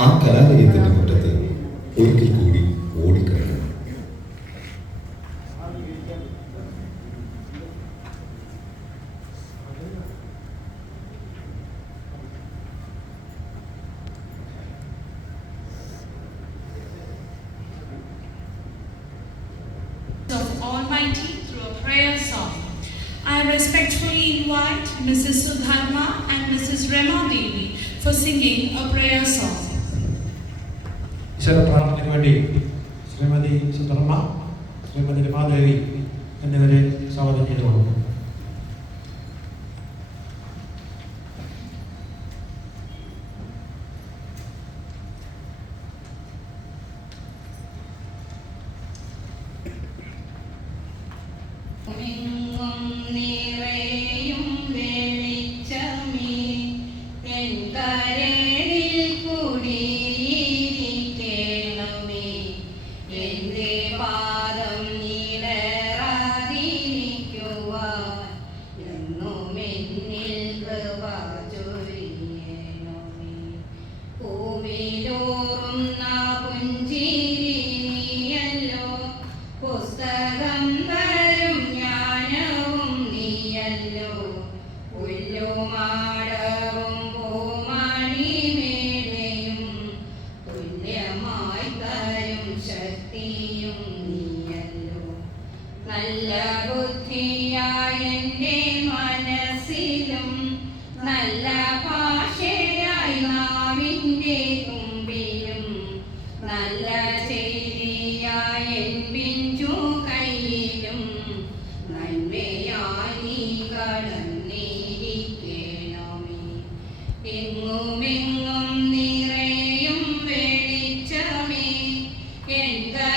ആ കലാലയത്തിന്റെ മുറ്റത്ത് ഒരിക്കൽ കൂടി ഓടിക്കഴിഞ്ഞു of Almighty through a prayer song. I respectfully invite Mrs. Sudharma and Mrs. Rema Devi for singing a prayer song. ഈശ്വര പ്രാർത്ഥനയ്ക്ക് വേണ്ടി ശ്രീമതി സുധർമ്മ ശ്രീമതി രമാദേവി എന്നിവരെ സ്വാഗതം ചെയ്തു നിന്നെ പാ ശക്തിയും നീയല്ലോ. നല്ല ബുദ്ധിയായ എന്റെ മനസ്സിലും നല്ല ഭാഷയായി നാവിന്റെ തുമ്പിലും നല്ല Inter